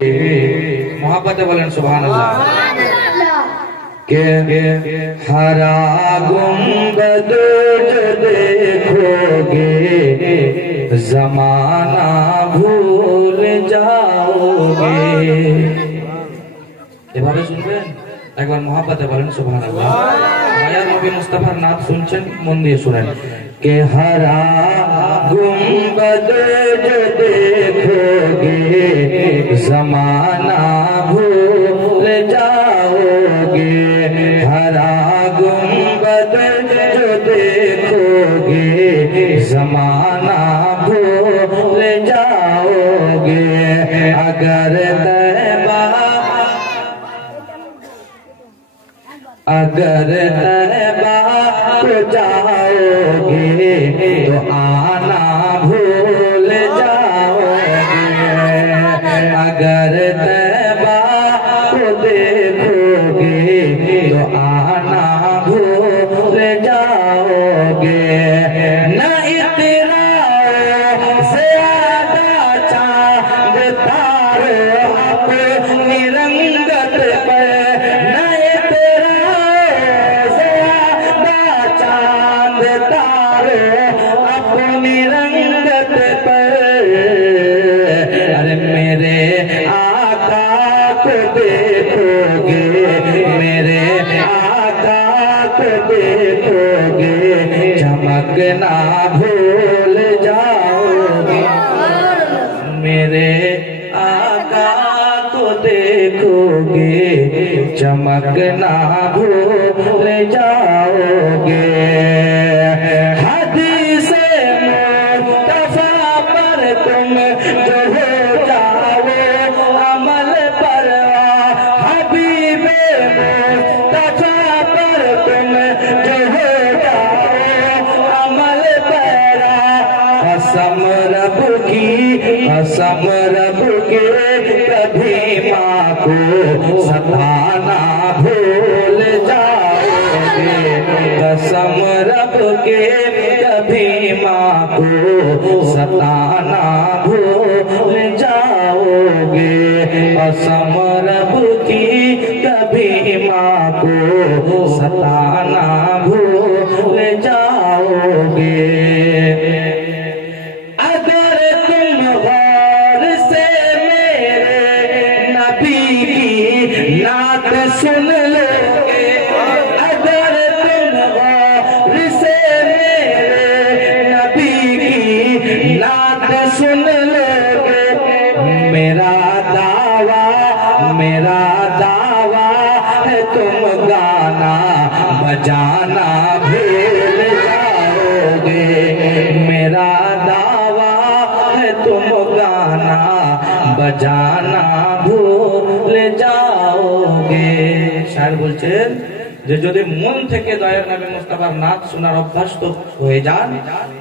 मोहब्बत बोलें सुभान अल्लाह। के हरा गुंबद जो देखोगे जमाना भूल जाओगे। এভাবে শুনবেন একবার মোহাব্বতে বলেন সুবহানাল্লাহ। মায়ার নবী মুস্তাফার নাত শুনছেন, মন দিয়ে শুনেন। के हरा गुंबद जो देखोगे जमाना भूल जाओगे। हरा गुंबद जो देखोगे जमाना भूल जाओगे। अगर तैबा को जाओगे तो आना भूल जाओगे। अगर तैबा को देखोगे तो आना भूल जाओगे। न इतना ज्यादा चांद तारो अपनी रंगत पर, न अपनी रंगत पर। अरे मेरे आका को देखोगे, मेरे आका को देखोगे चमकना भूल जाओगे। मेरे आका को देखोगे चमकना भूल जाओगे। तुम जो हो जाओ अमल पर हबीबे मुस्तफा पर, तुम जो हो जाओ अमल पर। कसम रब की कभी माँ को सताना भूल जाओगे। कसम रब के कभी माँ को सताना भूल जाओगे। कसम रब की कभी माँ को सताना भूल जाओगे। अगर तुम गौर से मेरे नबी की नात सुन लोगे, अगर तुम गौर से मेरे नबी की नात सुन लोगे, मेरा दावा है तुम गाना बजाना भूल जाओगे। मेरा दावा है तुम गाना बजाना भूल जाओगे। शायर बोलছেন যে যদি মন থেকে দয়ার নবী মুস্তাফার নাত শোনার অভ্যাস তো হয়ে যান,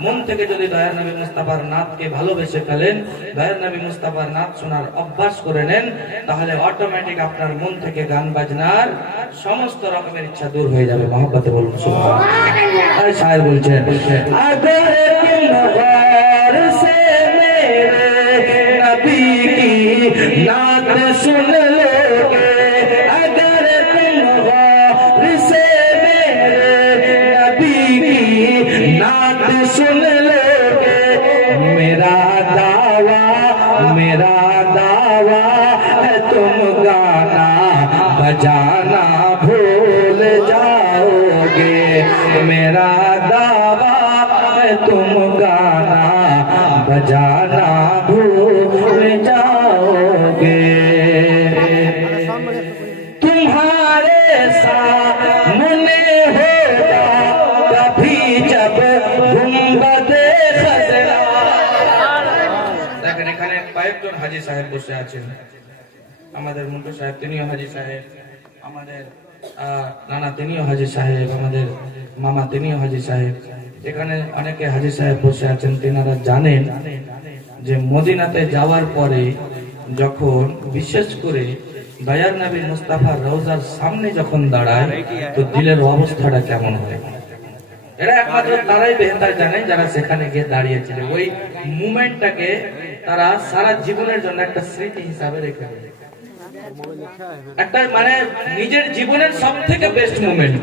মন থেকে যদি দয়ার নবী মুস্তাফার নাতকে ভালোবেসে ফেলেন, দয়ার নবী মুস্তাফার নাত শোনার অভ্যাস করে নেন, তাহলে অটোমেটিক আপনার মন থেকে গান বাজনার সমস্ত রকমের ইচ্ছা দূর হয়ে যাবে। মহব্বতে বলুন সুবহানাল্লাহ। আর শায়ের বলছেন अगर तुम गौर से मेरे नबी की नात सुन लोगे, अगर तुम गौर से मेरे नबी की नात सुन लोगे, मेरा दावा है तुम गाना बजाना भूल जाओगे। मेरा दावा है तुम गाना बजाना भूल जाओगे। तुम्हारे सामने होगा कभी जब गुंबदे खजरा। দেখেন এখানে কয়েকজন হাজী সাহেব বসে আছেন। আমাদের মুন্টু সাহেব তিনিও হাজী সাহেব, আমাদের নানা তিনিও হাজী সাহেব, আমাদের মামা তিনিও হাজী সাহেব। এখানে অনেকে হাজী সাহেব বসে আছেন। তিনারা জানেন যে মদিনাতে যাওয়ার পরে যখন বিশেষ করে দয়ার নবী মুস্তাফার রওজার সামনে যখন দাঁড়ায় তো দিলের অবস্থাটা কেমন হয়। এরা একমাত্র তারাই বেহতার জানেন যারা সেখানে গিয়ে দাঁড়িয়েছিল। ওই মুভমেন্টটাকে তারা সারা জীবনের জন্য একটা স্মৃতি হিসাবে রেখে দেয়। একটা মানে নিজের জীবনের সব থেকে বেস্ট মোমেন্ট,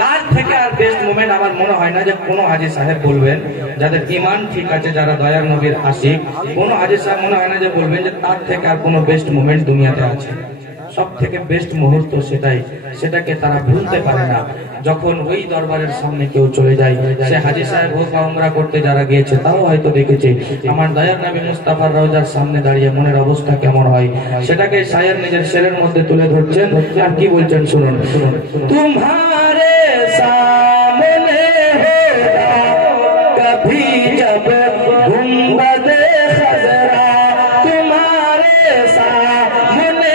তার থেকে আর বেস্ট মোমেন্ট আমার মনে হয় না যে কোনো হাজী সাহেব বলবেন, যাদের ঈমান ঠিক আছে, যারা দয়ার নবীর আশিক, কোনো হাজী সাহেব মনে হয় না যে বলবেন যে তার থেকে আর কোনো বেস্ট মোমেন্ট দুনিয়াতে আছে। সব থেকে বেস্ট মুহূর্ত সেটাই, সেটাকে তারা ভুলতে পারে না। যখন ওই দরবারের সামনে কেউ চলে যায়, সে হাজী সাহেব হোক বা উমরা করতে যারা গিয়েছে তাও হয়তো দেখেছে আমার দয়ার নবী মুস্তাফার রওজার সামনে দাঁড়িয়ে মনের অবস্থা কেমন হয়, সেটাকে শায়ের নিজের শেরের মধ্যে তুলে ধরছেন। আর কি বলছেন শুনুন, তোমারে সামনে কভি জব গুম্বদে খজরা, তোমারে সামনে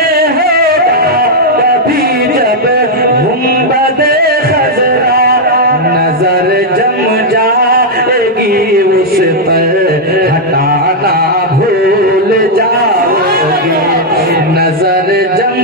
कभी जब गुंबद खजरा नजर जम जाएगी उस पर हटाना भूल जाओगे, नजर जम